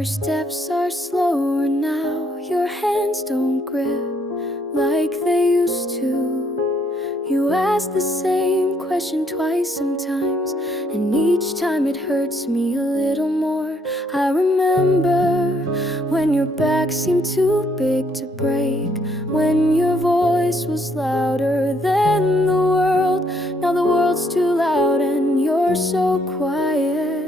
Your steps are slower now, your hands don't grip like they used to. You ask the same question twice sometimes, and each time it hurts me a little more. I remember when your back seemed too big to break, when your voice was louder than the world. Now the world's too loud and you're so quiet.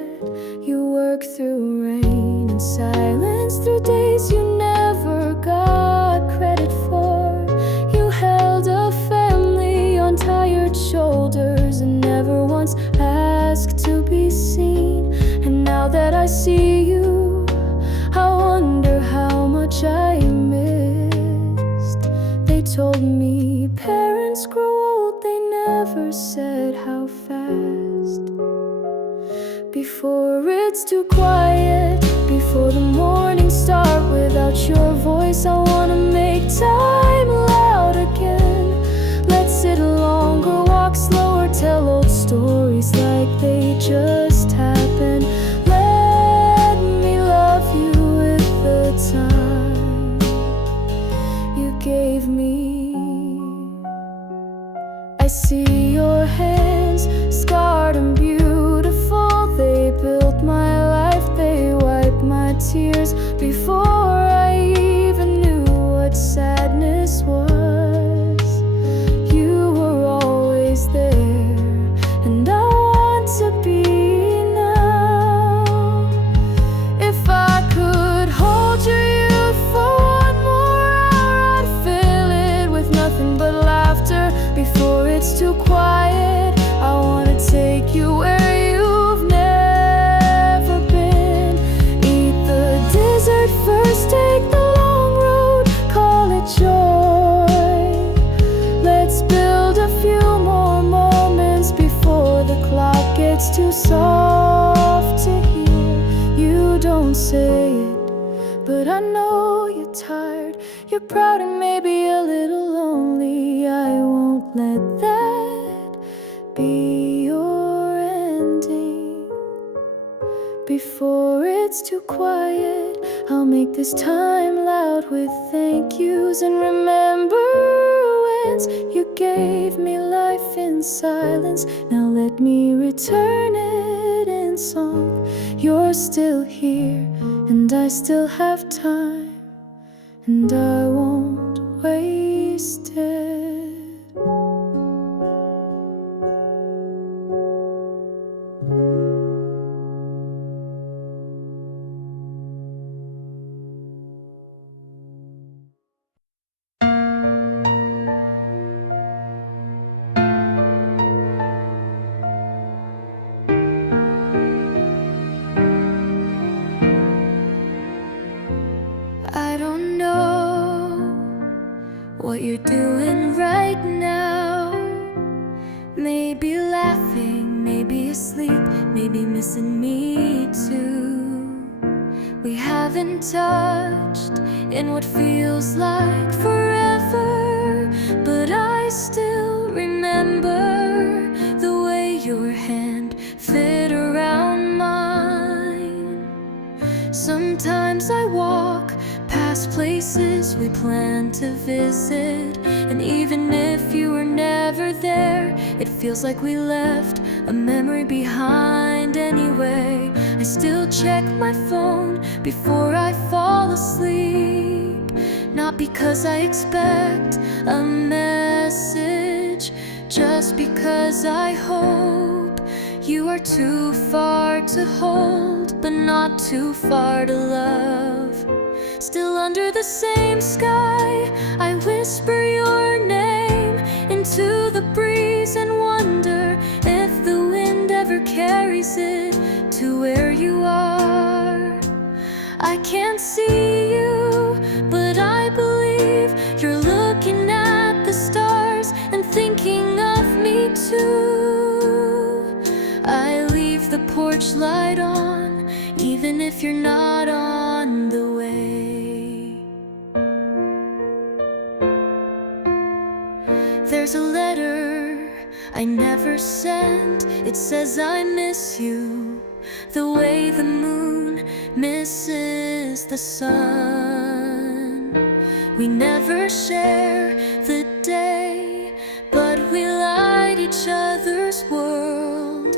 You work through rain and silence, through days you never got credit for. You held a family on tired shoulders and never once asked to be seen. And now that I see you, I wonder how much I missed. They told me parents grow old, they never said how fast. Before it's too quiet, before the mornings start without your voice, I wanna make time loud again. Let's sit longer, walk slower, tell old stories like they just happened. Let me love you with the time you gave me. I see your hands, scarred and beautiful. They built my life, they wiped my tears before I even knew what sadness was. You were always there, and I want to be now. If I could hold your youth for one more hour, I'd fill it with nothing but laughter. Before it's too quiet, I wanna take you where you've never been. Eat the dessert first, take the long road, call it joy. Let's build a few more moments before the clock gets too soft to hear. You don't say it, but I know you're tired. You're proud and maybe a little lonely. I won't let that be your ending. Before it's too quiet, I'll make this time loud with thank yous and remembrance. You gave me life in silence, now let me return it in song. You're still here, and I still have time, and I won't waste it. I don't know what you're doing right now. Maybe laughing, maybe asleep, maybe missing me too. We haven't touched in what feels like forever, but I still remember the way your hand fit around mine. Sometimes I walk past places we planned to visit, and even if you were never there, it feels like we left a memory behind anyway. I still check my phone before I fall asleep, not because I expect a message, just because I hope you are too far to hold, but not too far to love. Still under the same sky, I whisper your name into the breeze and wonder if the wind ever carries it to where you are. I can't see you, but I believe you're looking at the stars and thinking of me too. I leave the porch light on, even if you're not on the way. There's a letter I never sent. It says I miss you, the way the moon misses the sun. We never share the day, but we light each other's world.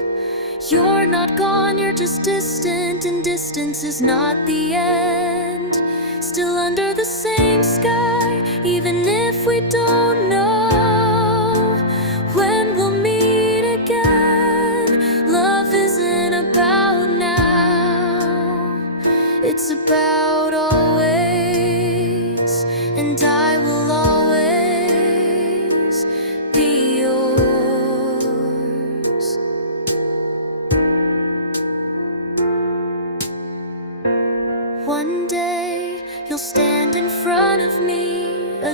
You're not gone, you're just distant, and distance is not the end. Still under the same sky, even if we don't know when we'll meet again. Love isn't about now, it's about always, and I will always be yours. One day you'll stand in front of me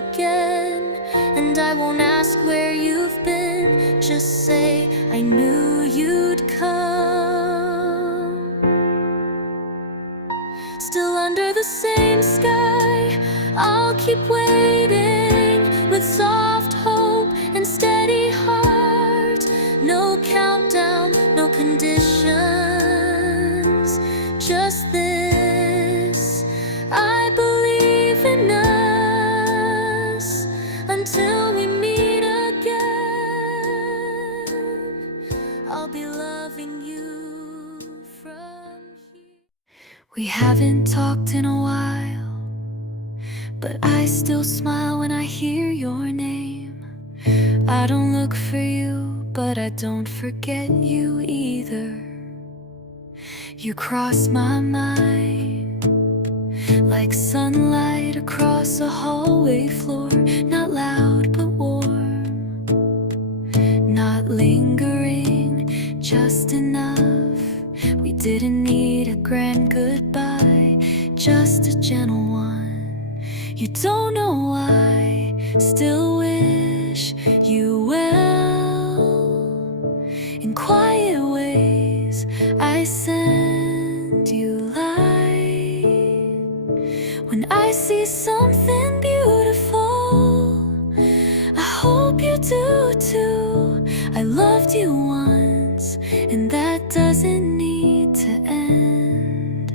again, and I won't ask where you've been. Just say I knew you'd come. Still under the same sky, I'll keep waiting with soft hope and steady heart. No countdown, no conditions, just this. I believe in us until we meet again. I'll be loving you from here. We haven't talked in a while, but I still smile when I hear your name. I don't look for you, but I don't forget you either. You cross my mind like sunlight across a hallway floor. Not loud but warm, not lingering, just enough. We didn't need a grand goodbye, just a gentle one. You don't know why, still wish you well. In quiet ways I send you light. When I see something beautiful, I hope you do too. I loved you once, and that doesn't need to end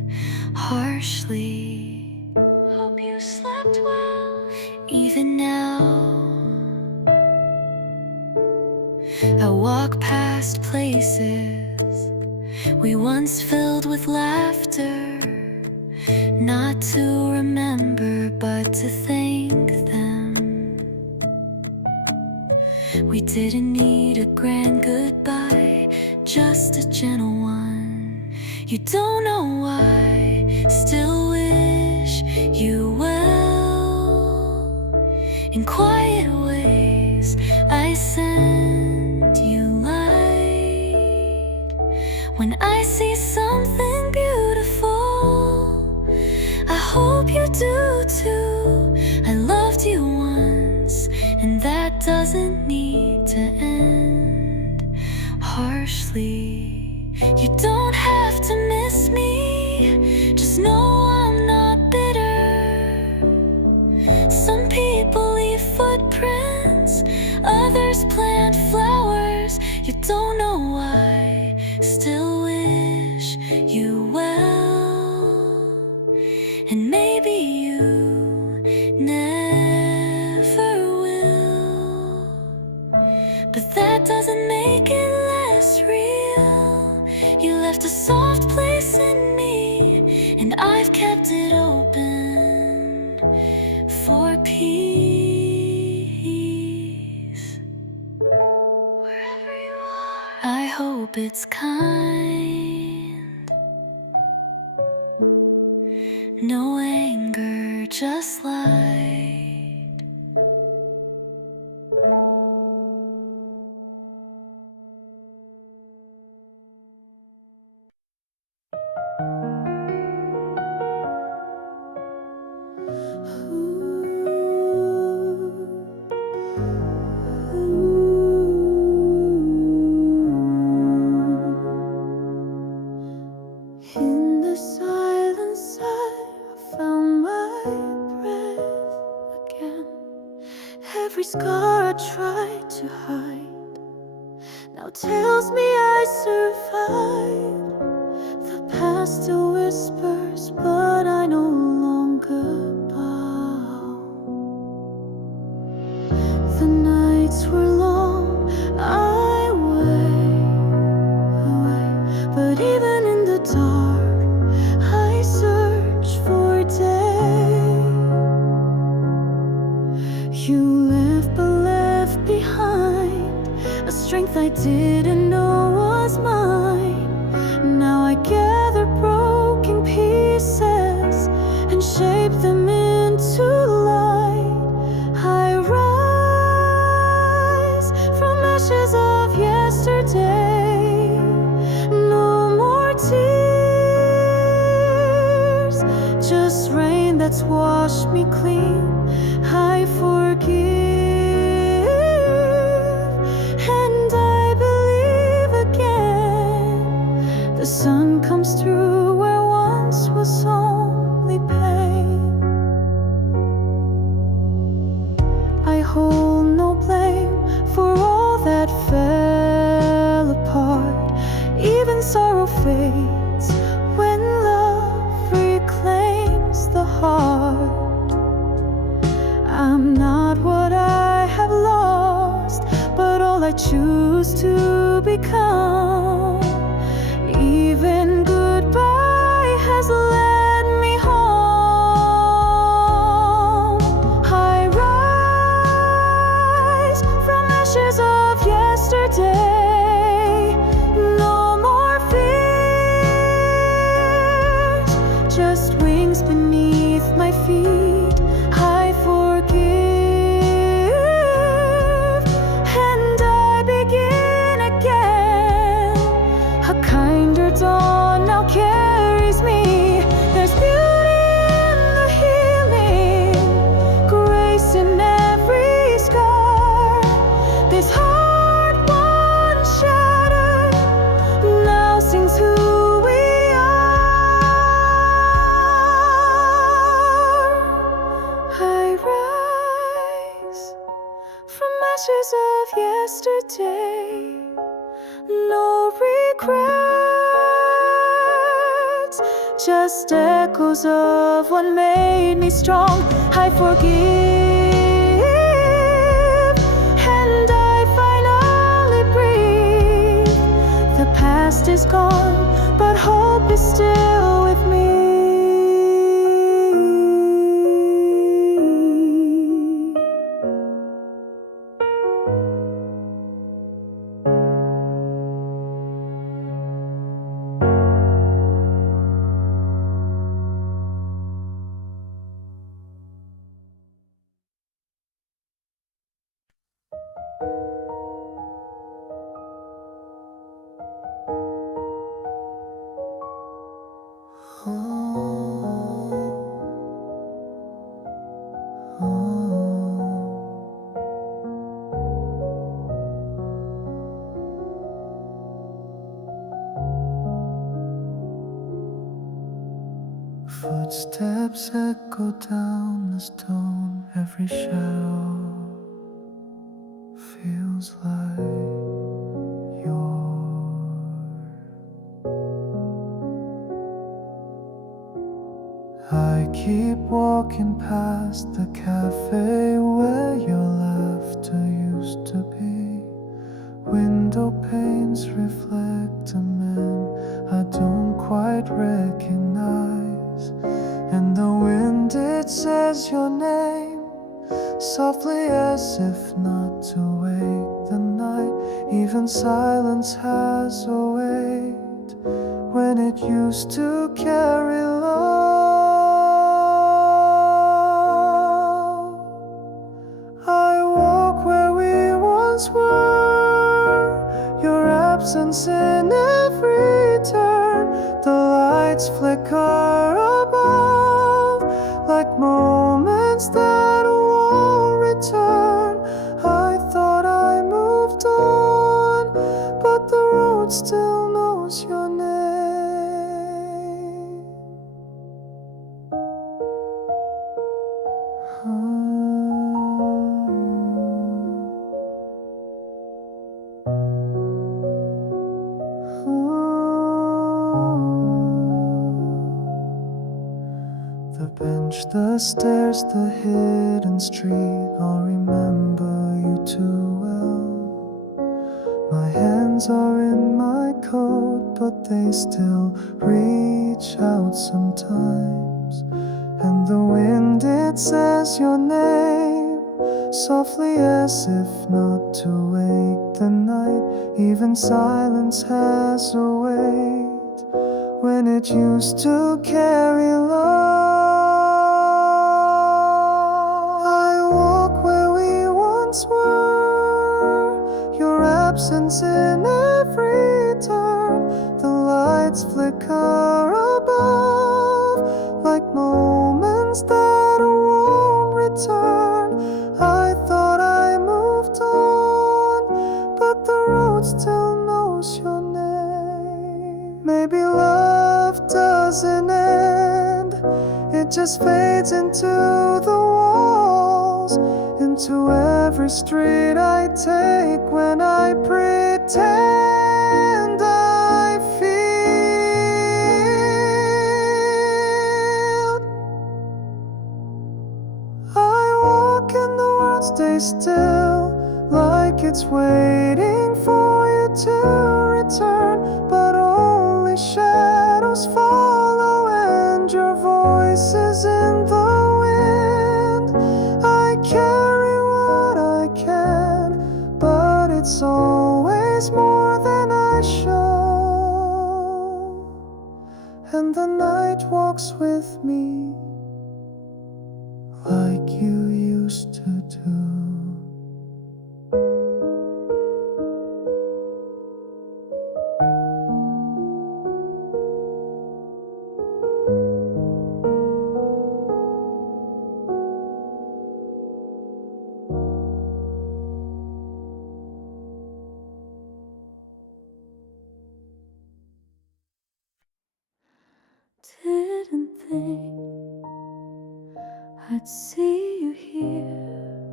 harshly. Hope you slept well, even now. I walk past places we once filled with laughter, not to remember but to thank them. We didn't need a grand goodbye, just a gentle one. You don't know why, still wish you well. In quiet ways I send you light. When I see something beautiful, I hope you do too. I loved you once, and that doesn't need to end harshly. You don't have to miss me, just know I'm not bitter. Some people leave footprints, others plant flowers. You don't know why, still wish you well. And maybe you never will, but that doesn't make it less real. You left a soft place in me, and I've kept it open for peace. Wherever you are, I hope it's kind. No anger, just light. In the silence I found my breath again. Every scar I tried to hide now tells me I survived. The past the whispers, but I no longer bow. The nights were long, I wait, but even in the dark I search for day. You left but left behind a strength I didn't know was mine. Now I gather broken pieces and shape them into light. I rise from ashes of yesterday. No more tears, just rain that's washed me clean. I forgive and I believe again. The sun comes through where once was only pain. I hold no blame for all that fell apart. Even sorrow fades when love reclaims the heart. I'm not what I have lost, but all I choose to become. Even goodbye has led me home. I rise from ashes of yesterday. No more fears, just wings beneath my feet. I forgive and I begin again. A kinder dawn now carries me. There's beauty in the healing, grace in every scar. This heart once shattered now sings who we are. I rise from ashes of yesterday. No regrets, just echoes of what made me strong. I forgive and I finally breathe. The past is gone, but hope is still with me. Footsteps echo down the stone. Every shadow feels like yours. I keep walking past the cafe where your laughter used to be. Window panes reflect a man I don't quite recognize, and the wind, it says your name softly as if not to wake the night. Even silence has a weight when it used to carry love. I walk where we once were, your absence in every turn. The lights flicker above like moments that won't return. I thought I moved on, but the road still knows your name. bench, the stairs, the hidden street, I'll remember you too well. My hands are in my coat, but they still reach out sometimes. And the wind, it says your name, softly as if not to wake the night. Even silence has a weight when it used to carry love. I walk where we once were, your absence in every turn. The lights flicker above like moments that won't return. I thought I moved on, but the road still knows your name. Maybe love doesn't end, it just fades into the walls, into every street I take when I pretend I feel. I walk and the world stays still, like it's waiting for you to return, but only shadows follow and your voice is in the wind. I carry what I can, but it's always more than I show. And the night walks with me like you used to do. Didn't think I'd see you here,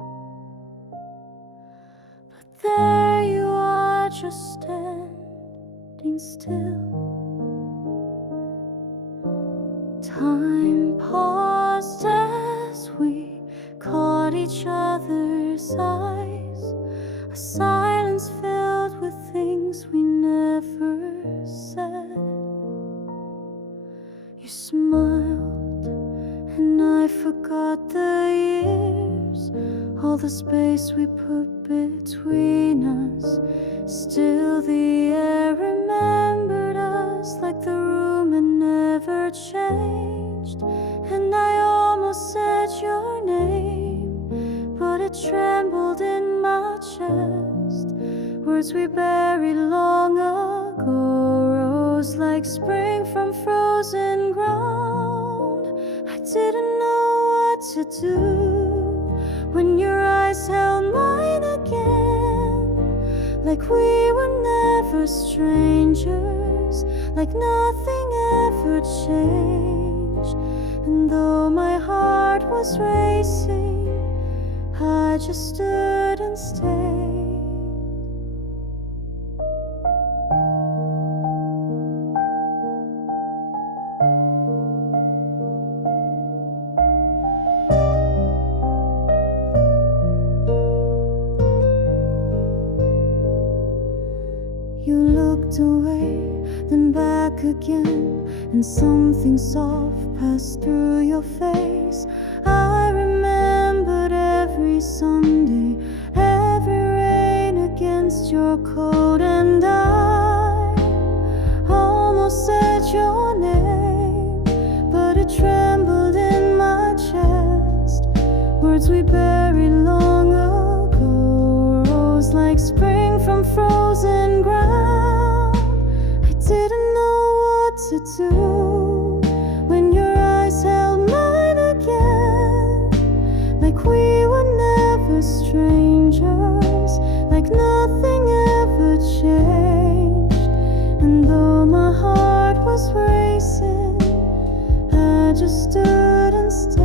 but there you are, just standing still. Time paused as we caught each other's eyes, a silence filled with things we never said. You smiled, and I forgot the years, all the space we put between us. Still the air remembered us, like the room had never changed. And I almost said your name, but it trembled in my chest. Words we buried long ago rose like spring from frozen ground. I didn't know what to do when your eyes held mine again, like we were never strangers, like nothing ever changed. And though my heart was racing, I just stood and stayed. You looked away, then back again, and something soft passed through your face. I remembered every Sunday, every rain against your coat, and I almost said your name, but it trembled in my chest. Words we buried long ago rose like spring from frozen ground. I didn't know what to do when your eyes held mine again, like we were never strangers, like nothing ever changed. And though my heart was racing, I just stood and stayed.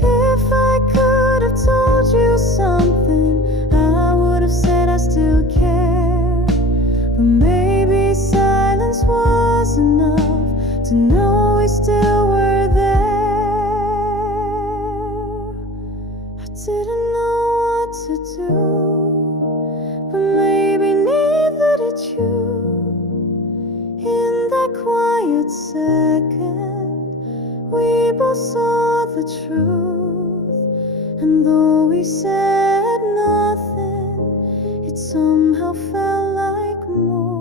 If I could have told you something, I would have said I still care. But maybe silence was enough to know didn't know what to do, but maybe neither did you. In that quiet second, we both saw the truth, and though we said nothing, it somehow felt like more.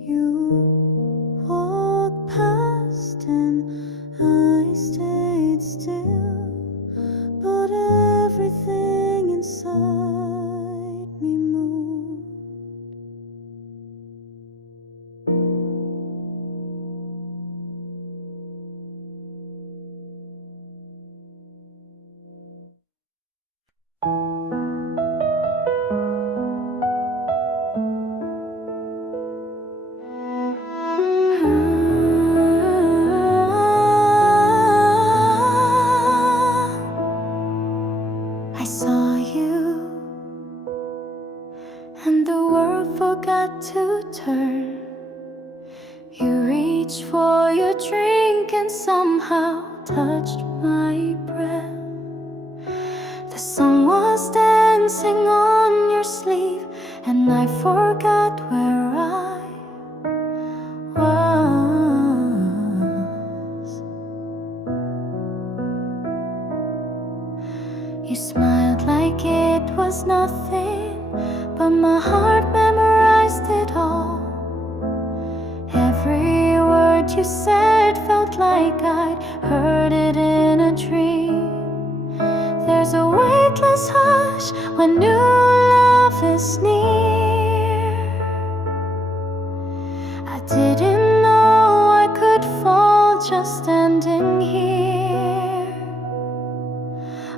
You walked past and I stayed still, but everything inside me moved. I saw you, and the world forgot to turn. You reached for your drink and somehow touched my breath. The sun was dancing on your sleeve, and I forgot where I was. You smiled like it was nothing, but my heart memorized it all. Every word you said felt like I'd heard it in a dream. There's a weightless hush when new love is near. I didn't know I could fall just standing here.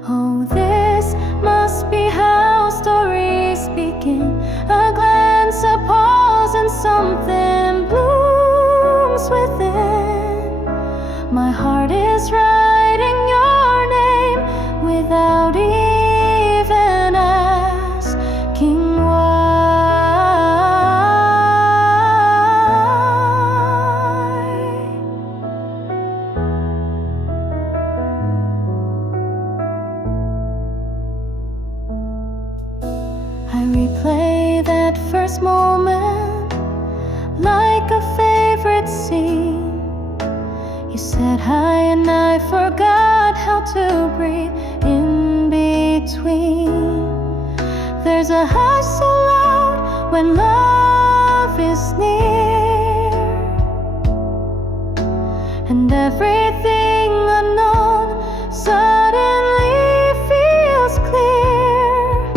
Oh, this must be how stories begin. A glance, a pause, and something blooms within. My heart is writing your name without even asking I replay that first moment like a favorite scene. You said hi and I forgot how to breathe in between. There's a hush so loud when love is near, and everything unknown suddenly feels clear.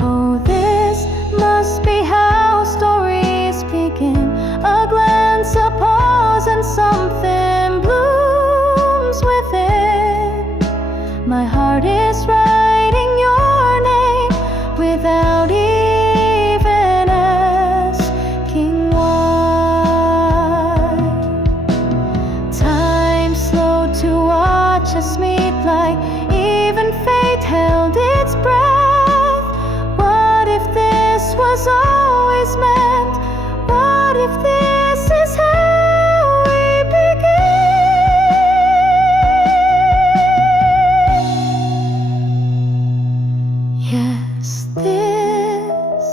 Oh, this must be how stories begin. A glance, a pause, and something blooms within. My heart is writing your name without even asking why. Time slowed to watch us meet, like even fate held its breath. What if this was always meant? What if this is how we begin? Yes, this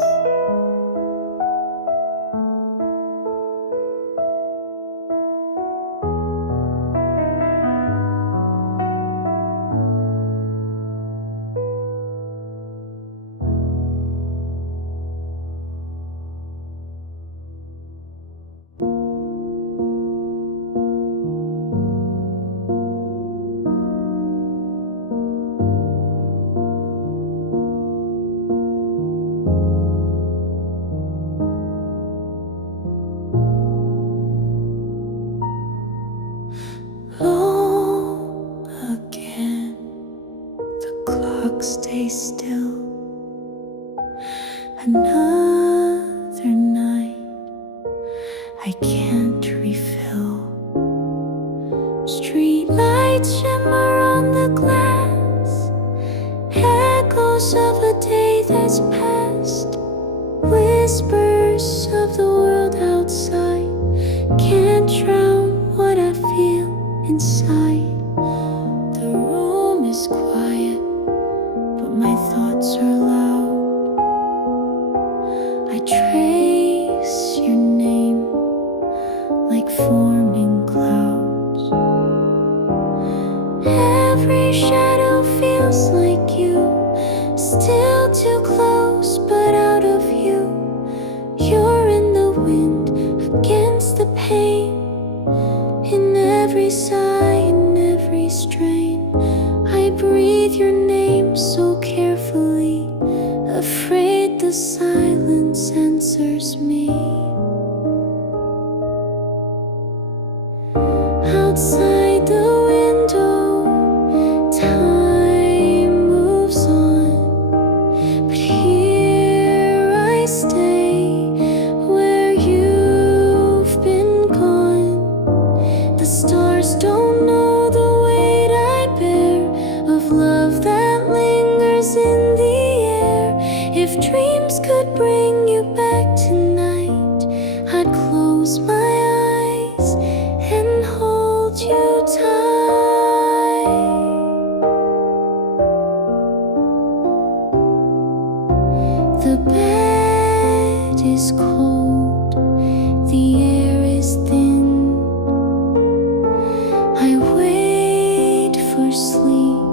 low again. The clock stays still. Another night I can't refill. Street lights shimmer on the glass, echoes of a day that's past, whispers of the world outside can't drown what I feel inside. The room is quiet, but my thoughts are loud. I trace your name like forming clouds. Every shadow feels like you, still too close but out of view. You're in the wind, against the pain, in every sigh, in every strain. I breathe your name so carefully, afraid the silence answers me. Outside the window, time moves on, but here I stay where you've been gone. The stars don't know the weight I bear of love that lingers in the air. If dreams could bring you back tonight, I'd close my eyes and hold you tight. The bed is cold, the air is thin. I wait for sleep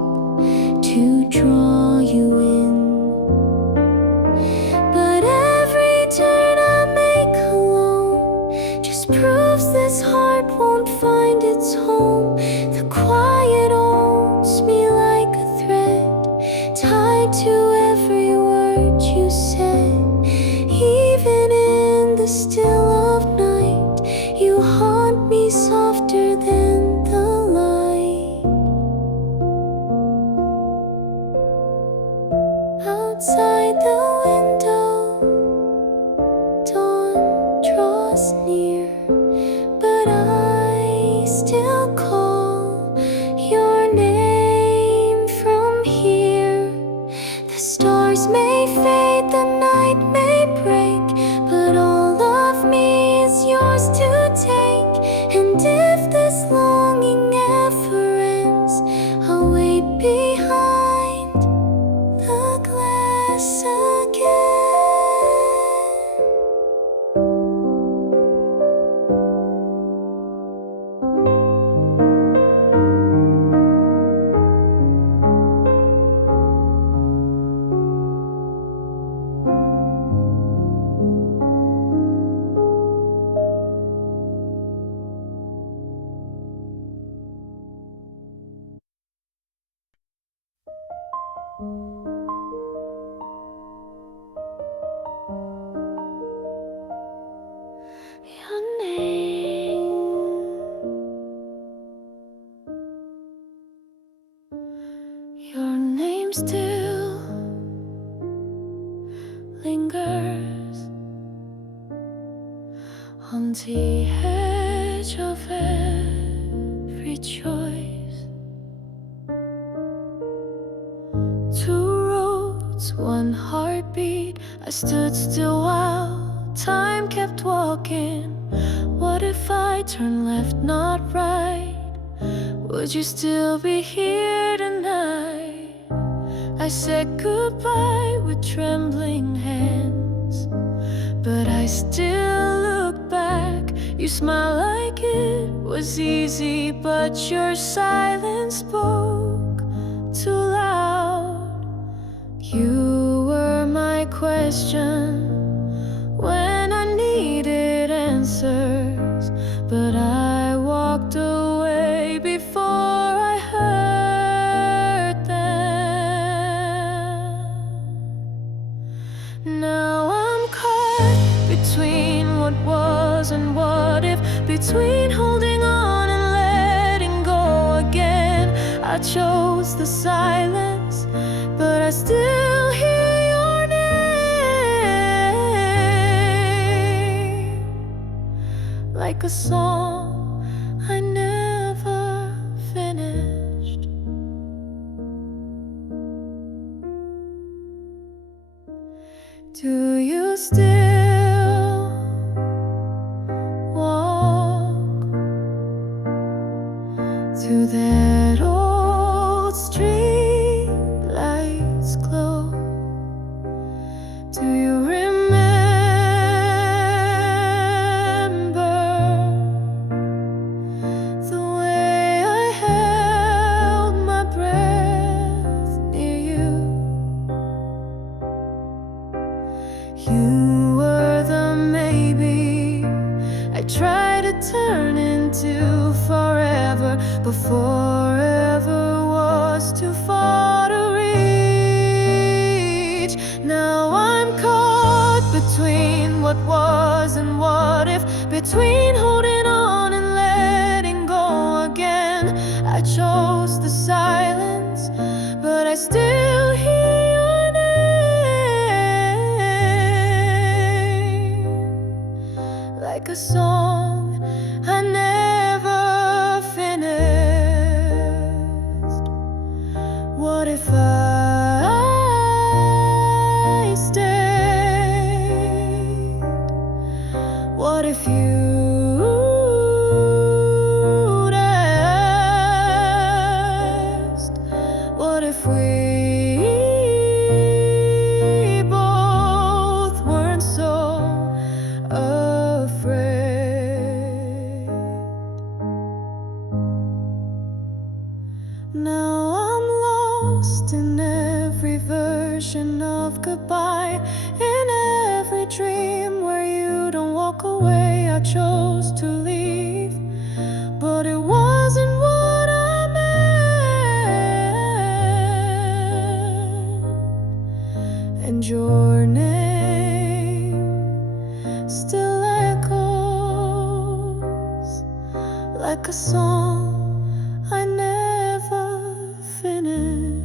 to draw you in, but every turn I make alone just proves this heart won't find its home. The quiet owns me like a thread, tied to every word you said. Even in the still of night, you haunt me softer than the light. Outside the window, dawn draws near, but I still call your name from here. The stars may fade, the night may break, but all of me is yours to take. And if this longing ever ends, I'll wait behind the glass again. Your name, your name still lingers on the edge of every choice. Two roads, one heartbeat. I stood still while time kept walking. What if I turned left, not right? Would you still be here tonight? I said goodbye with trembling hands, but I still look back. You smile like it was easy, but your silence spoke too loud. You were my question when I needed answers, but I walked away before I heard them. Now I'm caught between what was and what if, between holding on and letting go again. I chose the silence, but I still hear your name like a song I never Do you still walk to that old street lights glow? Do you remember the way I held my breath near you? You were the maybe I tried to turn into forever, but forever was too far to reach. Now I'm caught between what was and what if, between holding on and letting go again. I chose the silence, but I still hear your name, like a song I never finished. What if I stayed? What if you'd asked? What if we both weren't so afraid? Now I'm lost in every version of goodbye, in every dream where you don't walk away. I chose to leave, but it wasn't what I meant. And your name still echoes like a song I never finished.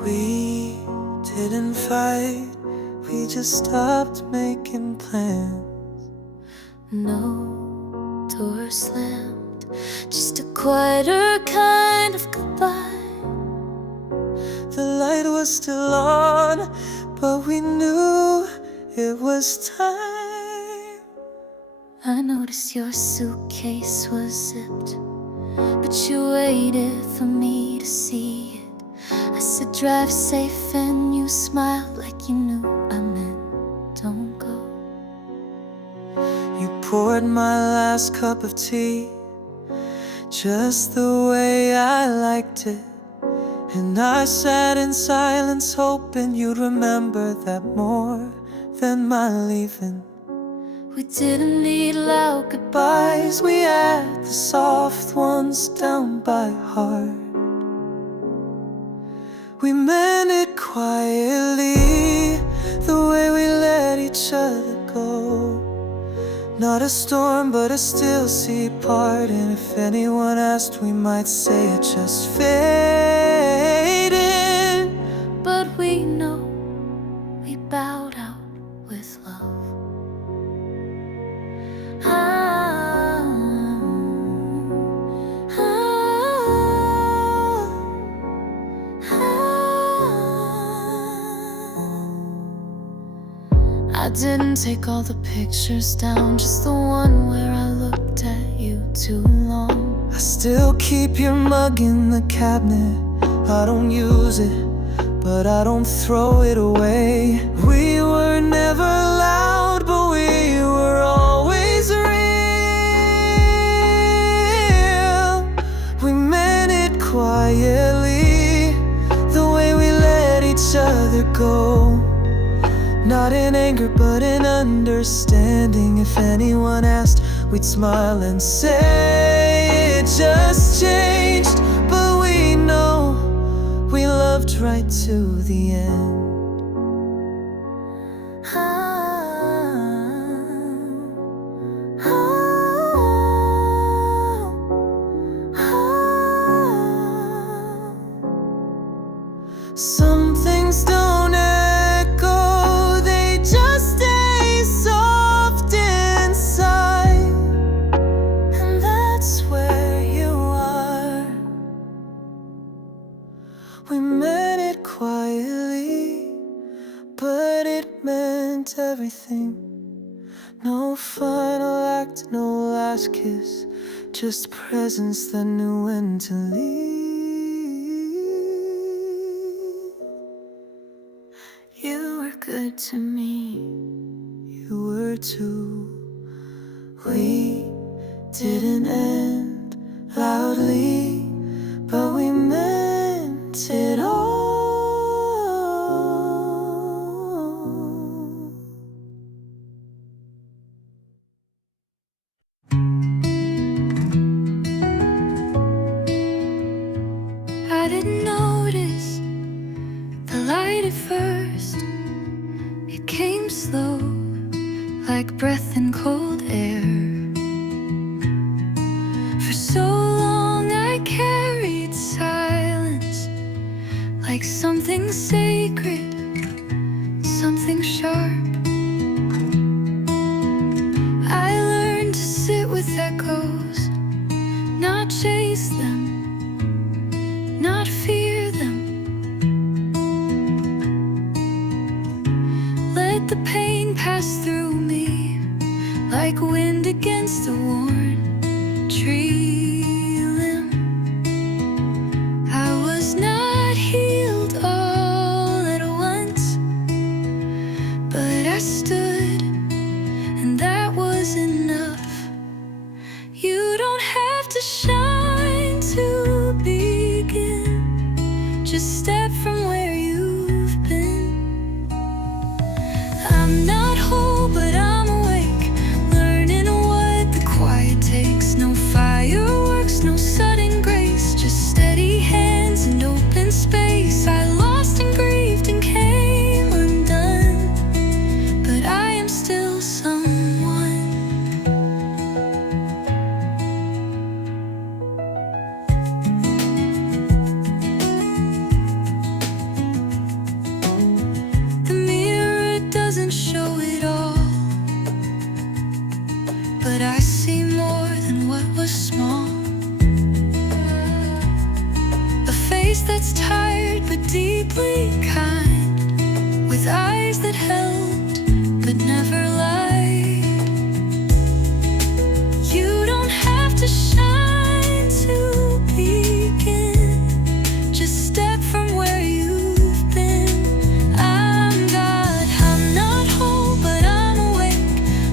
We didn't fight, we just stopped making plans. No door slammed, just a quieter kind of goodbye. The light was still on, but we knew it was time. I noticed your suitcase was zipped, but you waited for me to see it. I said drive safe and you smiled like you knew I meant don't go. You poured my last cup of tea just the way I liked it, and I sat in silence hoping you'd remember that more than my leaving. We didn't need loud Goodbyes, goodbyes, we had the soft ones down by heart. We meant it quietly, the way we let each other go. Not a storm, but a still sea part. And if anyone asked, we might say it just faded. but we know we bowed out with love. I didn't take all the pictures down, just the one where I looked at you too long. I still keep your mug in the cabinet. I don't use it, but I don't throw it away. We were never loud, but we were always real. We meant it quietly, the way we let each other go. Not in anger, but in understanding. If anyone asked, we'd smile and say it just changed. But we know we loved right to the end. Some things don't echo, they just everything. No final act, no last kiss, just presence that knew when to leave. You were good to me, you were too. We didn't end loudly, but we meant it all. I didn't notice the light at first. It came slow, like breath in cold air. For so long I carried silence, like something sacred, something sharp. I learned to sit with echoes, not chase them, not fear them. Let the pain pass through me, like wind against a worn tree limb. I was not healed all at once, but I stood, and that was enough. You don't have to shine to begin, just step from where you've been. I'm not whole, but I'm awake, learning what the quiet takes. No fireworks, no sudden grace, just steady hands and open space. I lost and grieved and came undone, but I am still someone. The mirror doesn't show it all, but I see more than what was small. A face that's tired but deeply kind, with eyes that helped but never lied. You don't have to shine to begin, just step from where you've been. I'm God, I'm not whole, but I'm awake,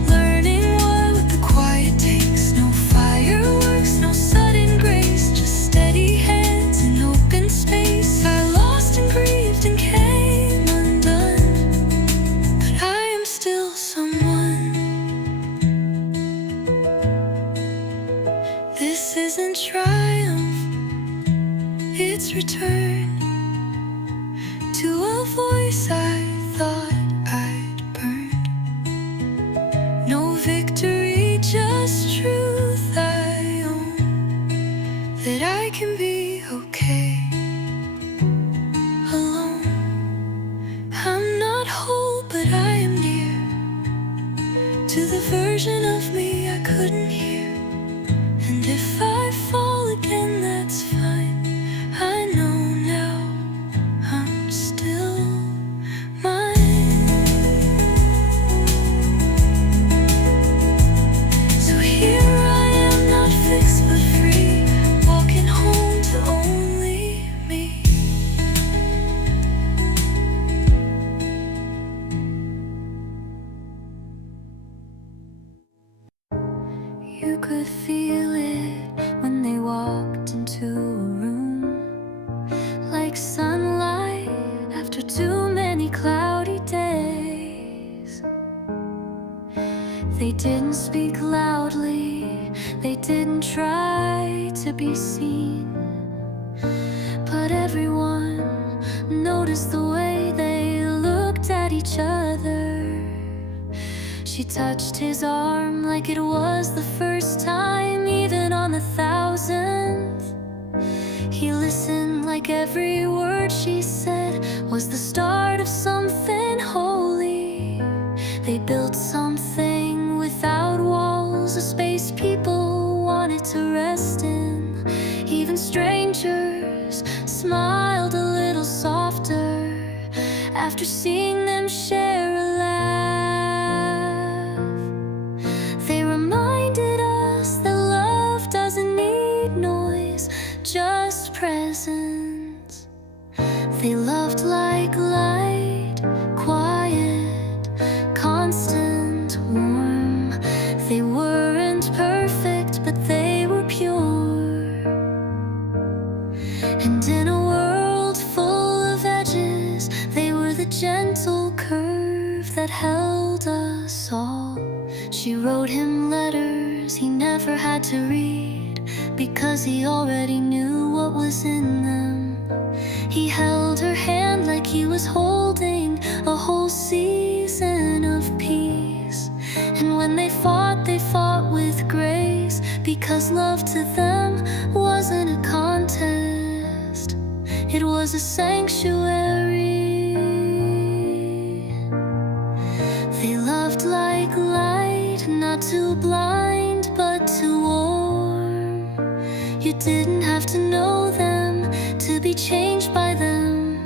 learning what the quiet takes. No fireworks, no sudden grace, just steady hands and open space. I lost and grieved and came undone, but I am still someone. This isn't triumph, it's return to a voice I thought I'd burned. No victory, just truth I own, that I can be okay alone. I'm not whole, but I am near to the version of me I couldn't hear. And if I fall again, that's fine. I know now I'm still mine. So here I am, not fixed but free, walking home to only me. You could feel it when they walked into a room, like sunlight after too many cloudy days. They didn't speak loudly, they didn't try to be seen, but everyone noticed the way they looked at each other. She touched his arm like it was the first time, even on the 1000th. He listened like every word she said was the start of something holy. They built something without walls, a space people wanted to rest in. Even strangers smiled a little softer after seeing them share a laugh. just presents. They loved like light, quiet, constant, warm. They weren't perfect, but they were pure. And in a world full of edges, they were the gentle curve that held us all. She wrote him letters he never had to read, because he already knew what was in them. He held her hand like he was holding a whole season of peace. And when they fought with grace, because love to them wasn't a contest, it was a sanctuary. They loved like light, not too blind, but too warm. You didn't have to know them to be changed by them.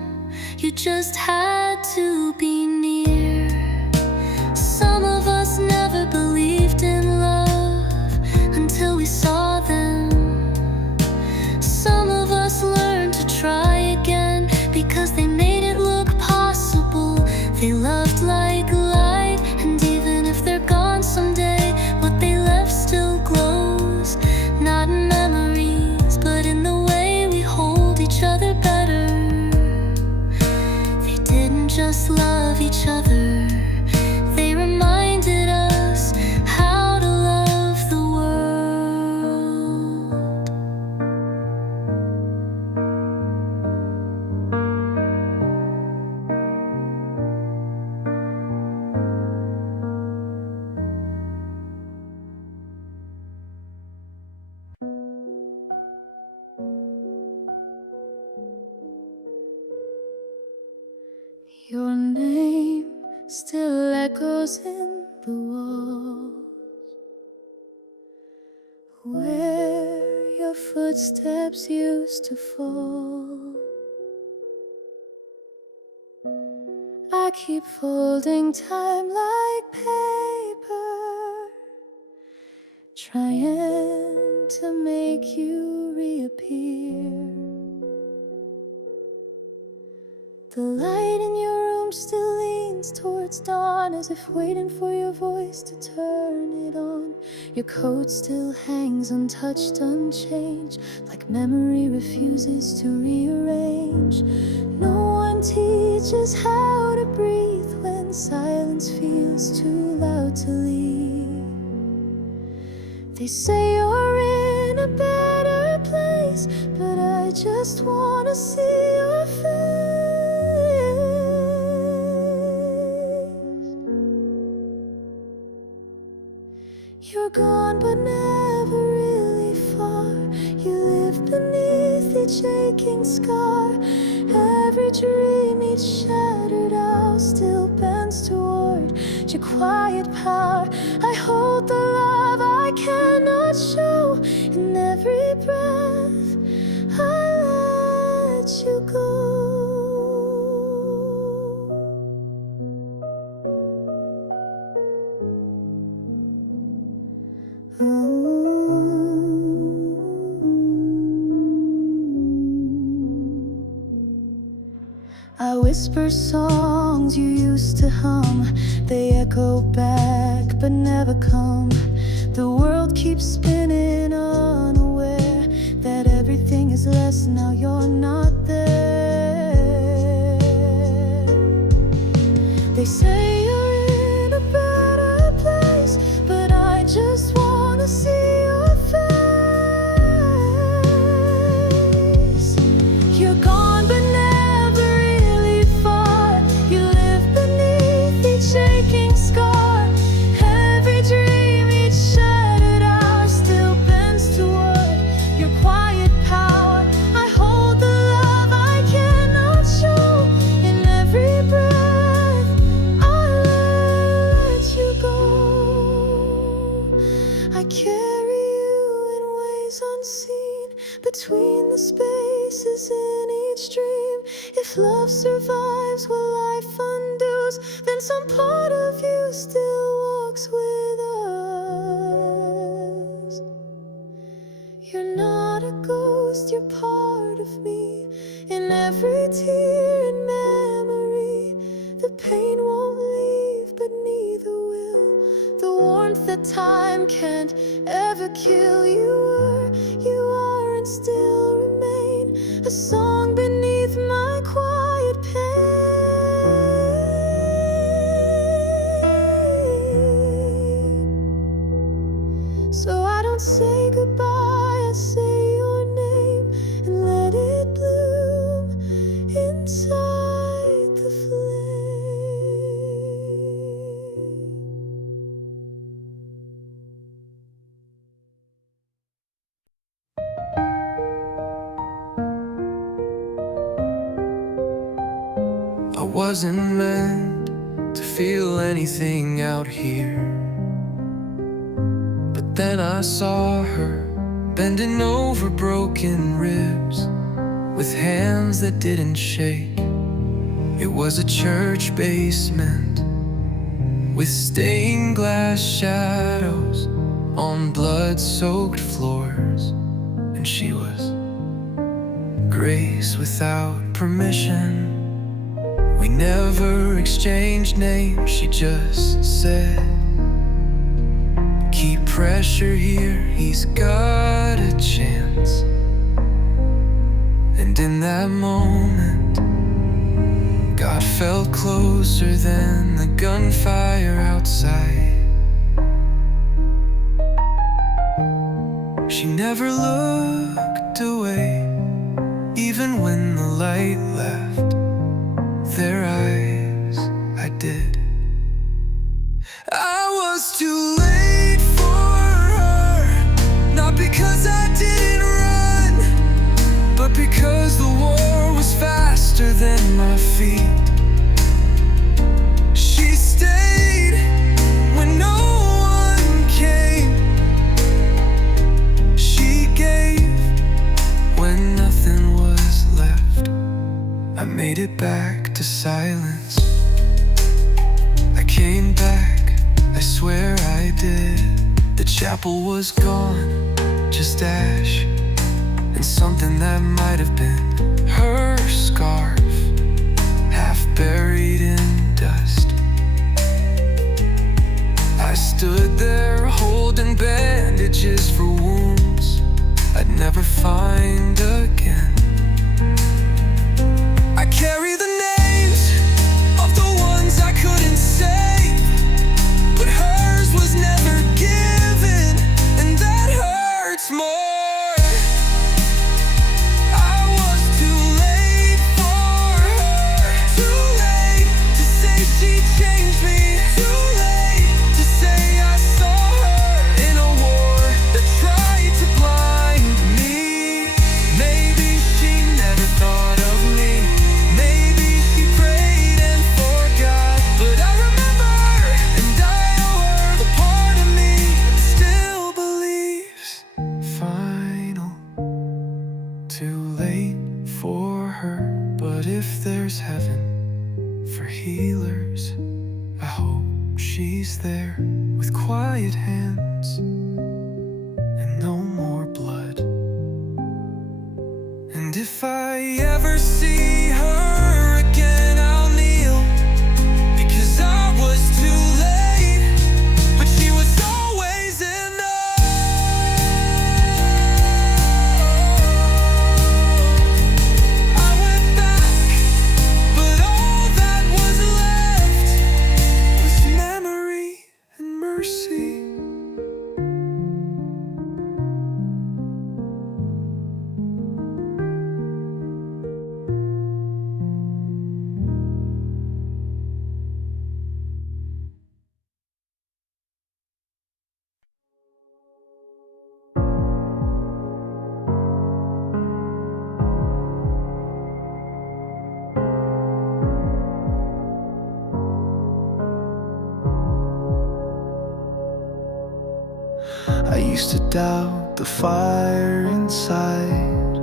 You just had to be near. Some of us never believed in love until we saw them. Some of us learned to try again because they made it look possible. They loved like light, and even if they're gone someday, what they left still glows. Not in memories, but in the way we hold each other better. They didn't just love each other, they reminded us how to love the world. Your name still echoes in the walls where your footsteps used to fall. I keep folding time like paper, trying to make you reappear. The light in your room still leans towards dawn, as if waiting for your voice to turn it on. Your coat still hangs untouched, unchanged, like memory refuses to rearrange. No one teaches how to breathe when silence feels too loud to leave. They say you're in a better place, but I just wanna see your face. You're gone but never really far. You live beneath each aching scar. Every dream, each shattered hour still bends toward your quiet power. I hold the love I cannot show. In every breath I let you go. I whisper songs you used to hum. They echo back but never come. The world keeps spinning, unaware that everything is less now you're not there. They say you're in a better place, but I just wanna see your face. You're gone but never really far. You live beneath each aching scar. Every dream, each shattered hour still bends toward your quiet power. I hold the love I cannot show. In every breath I let you go. I carry you in ways unseen, between the spaces in each dream. If love survives what life undoes, then some part of you still walks with us. You're not a ghost, you're part of me. In every tear and memory, the pain won't leave, but neither will the warmth that time can't ever kill. You are and still remain a song beneath my quiet pain. So I don't say goodbye, I say your name and let it bloom inside the flame. I wasn't meant to feel anything out here, but then I saw her bending over broken ribs with hands that didn't shake. It was a church basement with stained glass shadows on blood-soaked floors, and she was grace without permission. We never exchanged names, she just said, keep pressure here, he's got a chance. And in that moment, God felt closer than the gunfire outside. She never looked away, even when the light left their eyes. I did. I was too late for her, not because I didn't run, but because the war was faster than my feet. She stayed when no one came. She gave when nothing was left. I made it back to silence. I came back, I swear I did. The chapel was gone, just ash, and something that might have been her scarf, half buried in dust. I stood there holding bandages for wounds I'd never find again. I carry the names of the ones I couldn't save, but hers was never given, and that hurts more. I was too late for her, too late to say she changed me, too late to say I saw her in a war that tried to blind me. Maybe she never thought of me, maybe she prayed and forgot, but I remember, and I owe her the part of me that still believes. Final, too late for her, but if there's heaven for healers, I hope she's there with quiet hands and no more blood. And if I ever see her again, I'll kneel, because I was too late, but she was always enough. I went back, but all that was left was memory and mercy. I used to doubt the fire inside,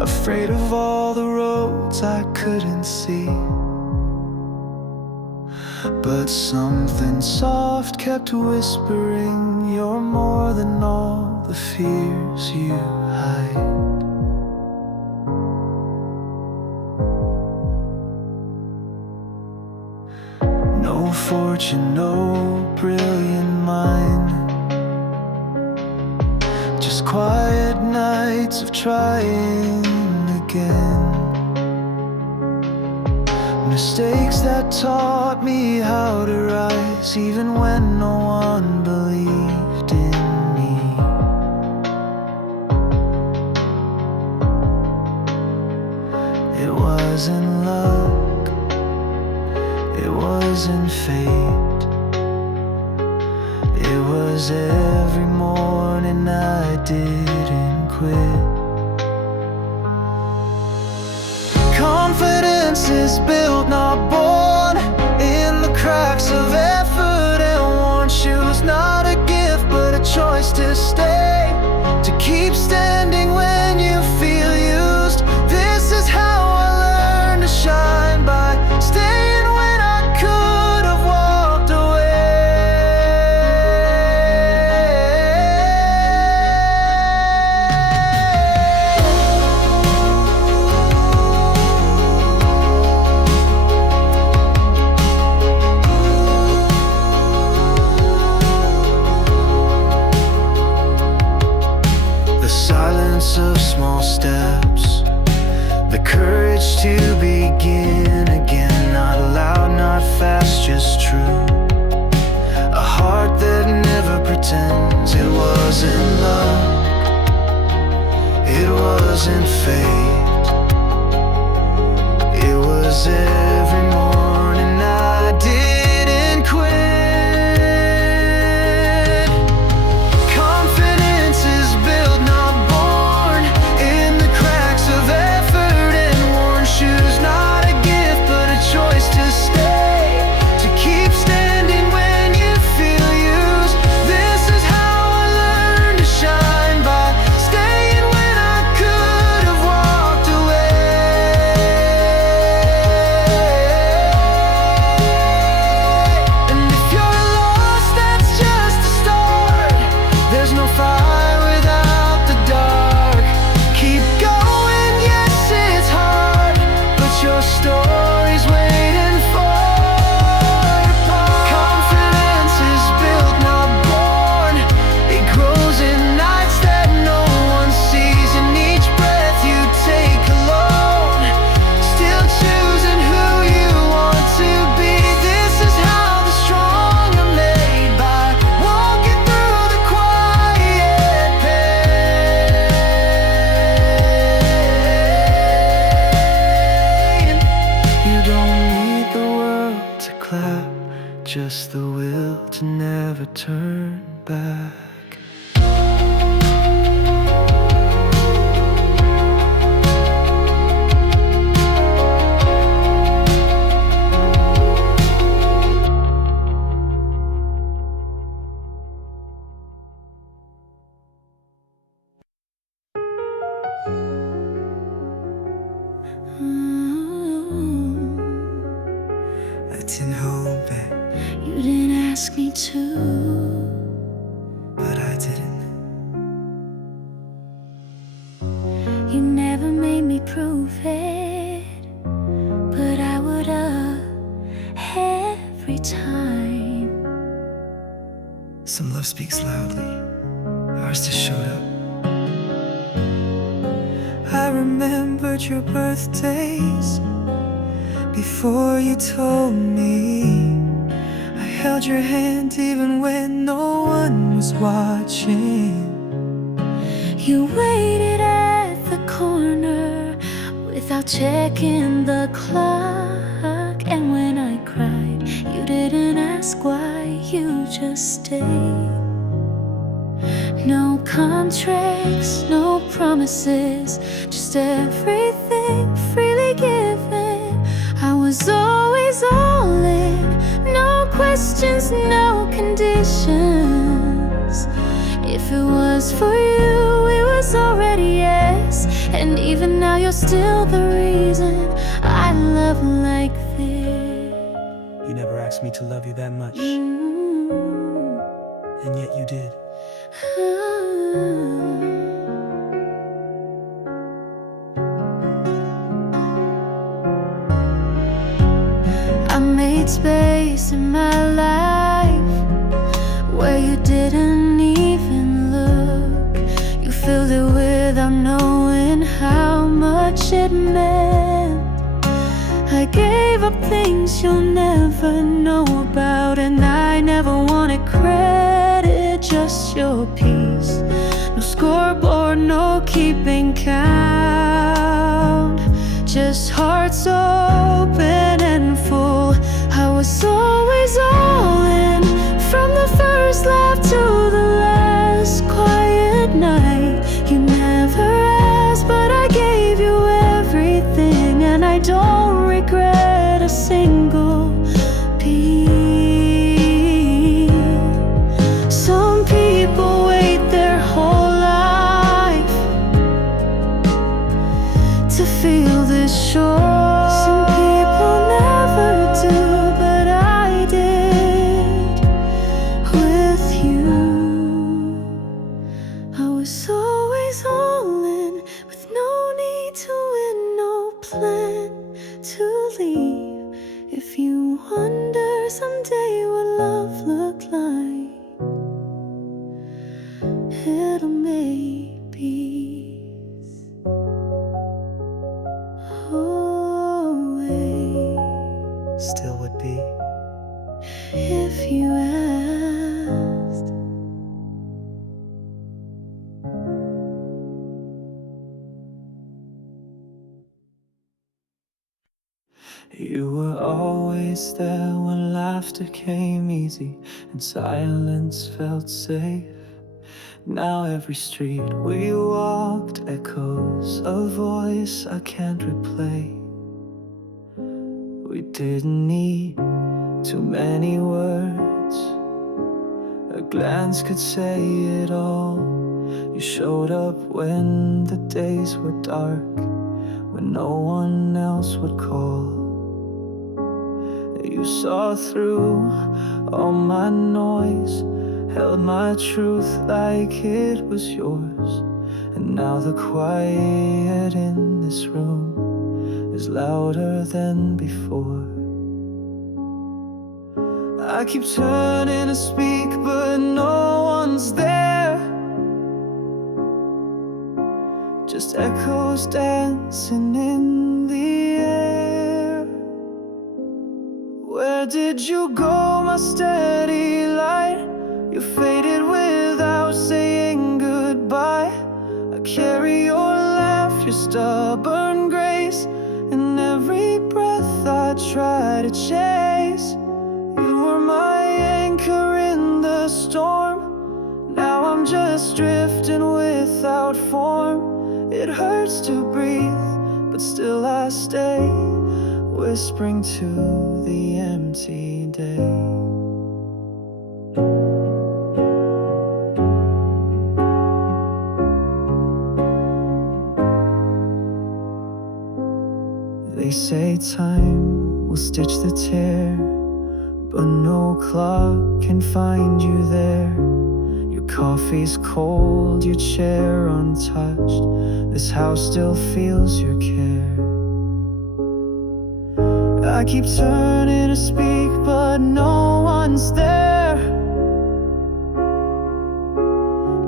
afraid of all the roads I couldn't see. But something soft kept whispering, you're more more than all the fears you hide. No fortune, no brilliant mind, just quiet nights of trying again. Mistakes that taught me how to rise, even when no one believed in me. It wasn't luck, it wasn't fate. It was every morning I didn't quit. Confidence is built, not born, in the cracks of effort and worn shoes. Not a gift, but a choice to stay, to keep standing when you feel used. This is how I learned to shine, by staying when I could have walked of small steps, the courage to begin again. Not loud, not fast, just true. A heart that never pretends. It wasn't love, it wasn't fate. It was every morning I didn't quit. Confidence is built, not born, in the cracks of effort and worn shoes. Not a gift, but a choice to stay, to keep standing when you feel used. This is how I learned to shine, by staying when I could have walked away. And if you're lost, that's just the start. There's no fire without the dark. Keep going, yes it's hard, but your story's waiting for your part. Confidence is built, not born. It grows in nights that no one sees. In each breath you take alone, still choosing who you want to be. This is how the strong are made, by walking through the quiet pain. You don't need the world to clap, just the will to never turn back. I didn't hold back, You didn't ask me to, but I didn't. you never made me prove it, but I would every time. Some love speaks loudly, ours just showed up. I remembered your birthdays before you told me. I held your hand even when no one was watching. You waited at the corner without checking the clock, and when I cried, you didn't ask why, you just stayed. No contracts, no promises, just everything freely given. I was always all in, no questions, no conditions. If it was for you, it was already yes. And even now you're still the reason I love like this. You never asked me to love you that much, and yet you did. I made space in my life where you didn't even look. You filled it without knowing how much it meant. I gave up things you'll never know about, and I never wanted credit, just your peace. No scoreboard, no keeping count, just hearts open and full. I was always all in, from the first laugh to the last quiet night. You never asked, but I gave you everything, and I don't regret a single piece. Some people wait their whole life to feel this sure. Some people never do, but I did with you. I was always all in, with no need to win, no plan to leave. If you wonder someday what love looked like, it'll make peace. Always, Still would be. if you asked. You were always there when laughter came easy and silence felt safe. Now every street we walked echoes a voice I can't replay. We didn't need too many words, a glance could say it all. You showed up when the days were dark, when no one else would call. You saw through all my noise, held my truth like it was yours. And now the quiet in this room is louder than before. I keep turning to speak, but no one's there. Just echoes dancing in the air. Where did you go, my steady light? You faded without saying goodbye. I carry your laugh, your stubborn grace, in every breath I try to chase. You were my anchor in the storm. Now I'm just drifting without form. It hurts to breathe, but still I stay, whispering to the empty day. They say time will stitch the tear, but no clock can find you there. Your coffee's cold, your chair untouched. This house still feels your care. I keep turning to speak, but no one's there.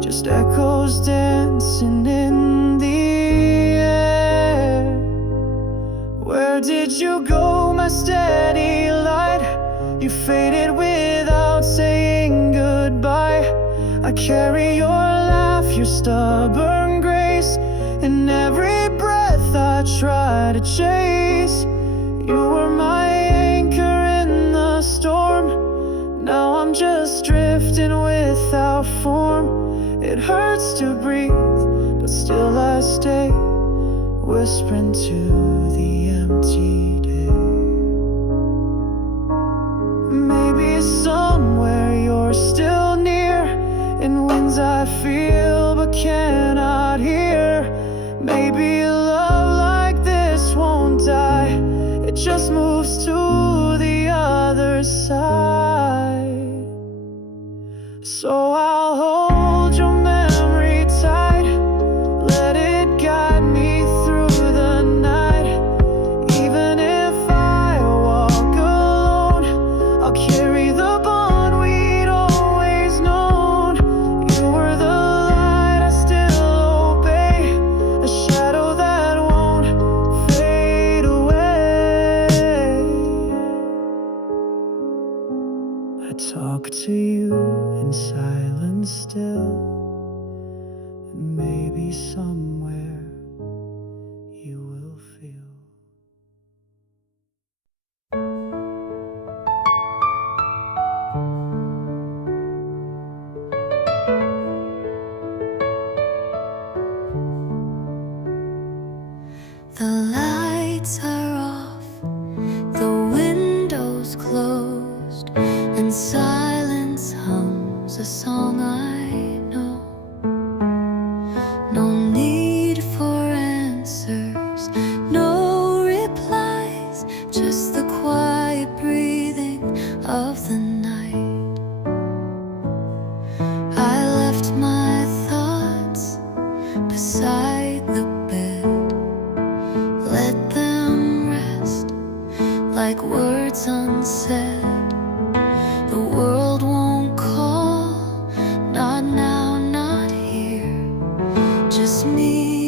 Just echoes dancing in the air. Where did you go, my steady light? You faded without saying goodbye. I carry your laugh, your stubborn grace, in every breath I try to chase. You were my anchor in the storm. Now I'm just drifting without form. It hurts to breathe, but still I stay, whispering to the empty day. Maybe somewhere you're still near, in winds I feel but cannot hear. Maybe love like this won't die, it just moves to the other side. So I'll hold your be somewhere you will feel. The lights are off, the windows closed, and silence hums a song I know. No need for answers, no replies, just the quiet breathing of the night. I left my thoughts beside the bed, let them rest like words unsaid. The world won't call, not now, not here, just me